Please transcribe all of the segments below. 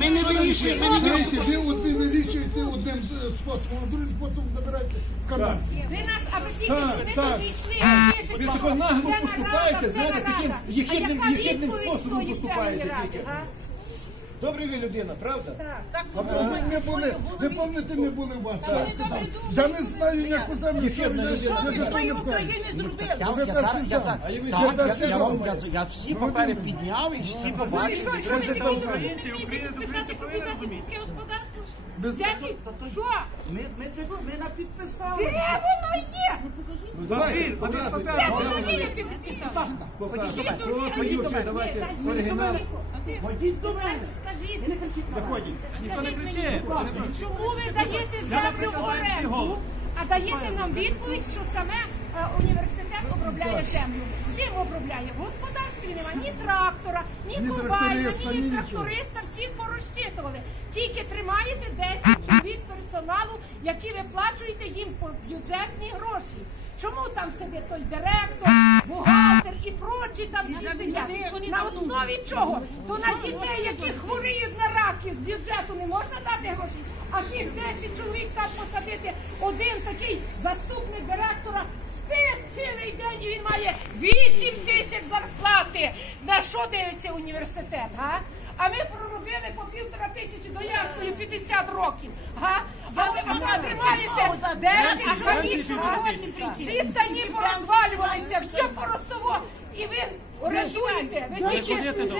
Ми не вирішуємо, ми не вирішуємо. ви один вирішуєте одним е, способом, а другим способом забираєте в канадці. Ви нас, а ви всі Так, тут йшли. Ви тако нагло поступаєте, знаєте, таким єхідним, відповідь способом поступаєте тільки. Га? Добрий ви людина, правда? А ви не були, ви пам'ятаєте, не були у вас. Я не знаю, як у землі. Що ви з тої України зробили? Ви Я перший зараз, я ви так, всі папери підняв і всі побачили. Що, що ви Може, такі там зробили? Підписати кандидатів сільське господарство? Взяти? Що? Ми, ми це ми на підписали. Де воно є? Ну давайте, показуйте. Де воно є, як ти підписав? Показуйте. Провокуючи, давайте оригінал. Ходіть до мене. Скажіть, Заходіть. скажіть мені, будь чому ви даєте землю в оренду, а даєте нам відповідь, що саме е, університет обробляє землю? Чим обробляє? В немає ні трактора, ні, Ні комбайна, ні, ні тракториста, всіх порозчитували. Тільки тримаєте 10 чоловік персоналу, які виплачуєте їм по бюджетні гроші. Чому там сидить той директор, бухгалтер і прочі там всі сидять? На основі чого? То на дітей, які хворіють на раки з бюджету не можна дати гроші, а тих 10 чоловік там посадити. Один такий заступник директора спить цілий день і він має 8 тисяч зарплати. На що дивиться університет? Га? А ми проробили по півтора тисячі дояркою 50 років. Га? А ви а ви тримаєте 10 чоловік. Всі стані порозвалювалися, все поростово. І ви орендуєте, ви тільки землю.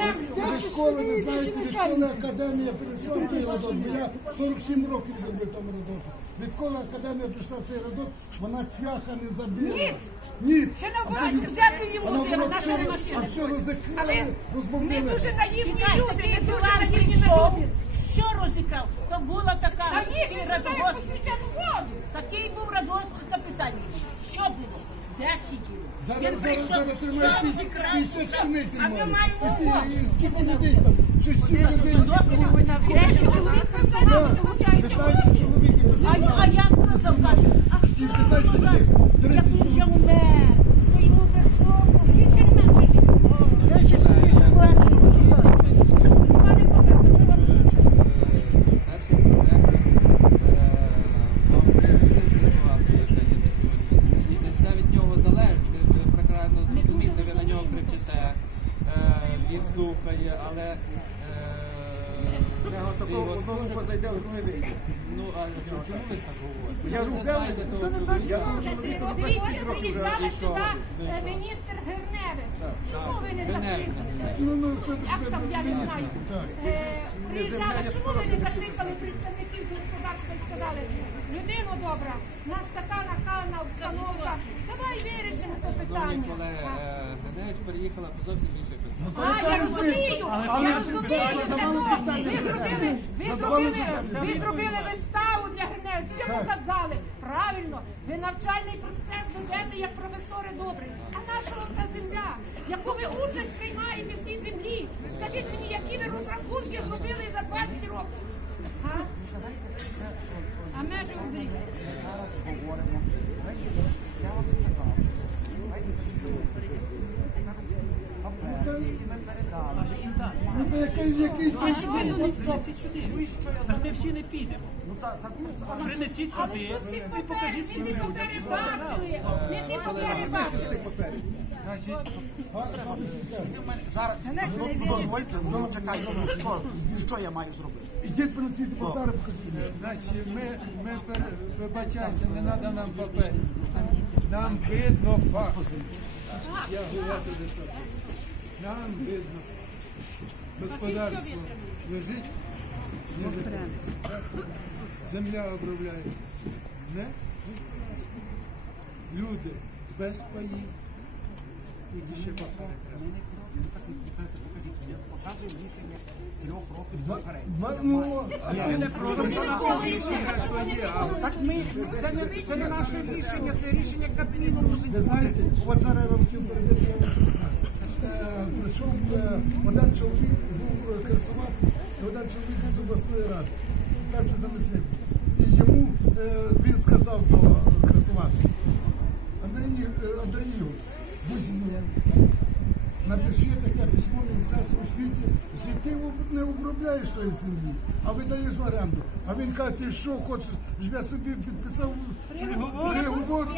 Відколи ви знаєте, відколи академія прийшла в той родок, бо я 47 років робив в тому родоку. Відколи академія прийшла в цей родок, вона цвяха не забила. Ніц. Ніц. Ще навпаки, взяти їм Вона возили була наші все, а машини. все Але роззакрили, ми розбомбили. дуже наївні люди, такий ми дуже Білан наївні прийшов, люди. що розікрав? То була така, А такий не воду. був радогост капіталів. Що було? Де ті діли? Зараз, зараз, зараз тримають що 50 розікрав, 50 що? свиней А ми тримають. І Скільки людей там? Щось сім людей. Десять чоловік персоналу долучають. 15 чоловік. А, як про завдання? А І що 15 ви людей. Як 30 він вже умер, то йому вже що? Він ще не менше жив. Я ще собі Перший проект вам пояснив ситуацію, яка є на сьогоднішній день. І не все від нього залежить. Ви, ви прекрасно розумієте, ви на нього кричите, е, він слухає, але такого одного дуже- зайде, в вийде. Ну а чому ви так говорите? Я ж впевнений, я того чоловіка на 25 років вже. Що? сюди міністр Герневич. Чому ви не закликали? Ну, ну, хто Як там, я не знаю. Так. Е, чому ви не закликали представників з господарства і сказали, людино добра, нас така накалена обстановка, давай вирішимо це питання. колеги, е, Гриневич переїхала по зовсім інших питань. А, я розумію, я розумію, ви зробили, ви зробили, питання. ви зробили виставу для Гриневич, все показали. Правильно, ви навчальний процес ведете як професори добрі. А наша та земля, яку ви участь приймаєте в тій землі? Скажіть мені, які ви розрахунки зробили за 20 років? А, а межі Thank you. Ну, то який, який той Так ми всі не підемо. Принесіть Але сюди що з тих і покажіть всім людям. папери. Ми ті папери бачили. Зараз, ну, дозвольте, ну, чекай, ну, що, я маю зробити? Ідіть принесіть папери, покажіть. Ми, вибачаємося, не треба нам паперів. Нам видно факт. Я гуляти туди тут. Нам видно. Господарство лежить. Земля обробляється. Не? Люди без паїв. І ще папери треба. Два- Ну, Так ми, це не, це не наше рішення, це рішення Кабміну ви знаєте, от зараз я вам хотів передати, я вам щось знаю. Е, Прийшов е, один чоловік, був е, красувати, і один чоловік з обласної ради, перший замісник. І йому е, він сказав до красувати, Андрій, е, Андрію, візьми напиши таке письмо Міністерству освіти, якщо ти не обробляєш тої землі, а видаєш в оренду. А він каже, ти що хочеш, я собі підписав приговор.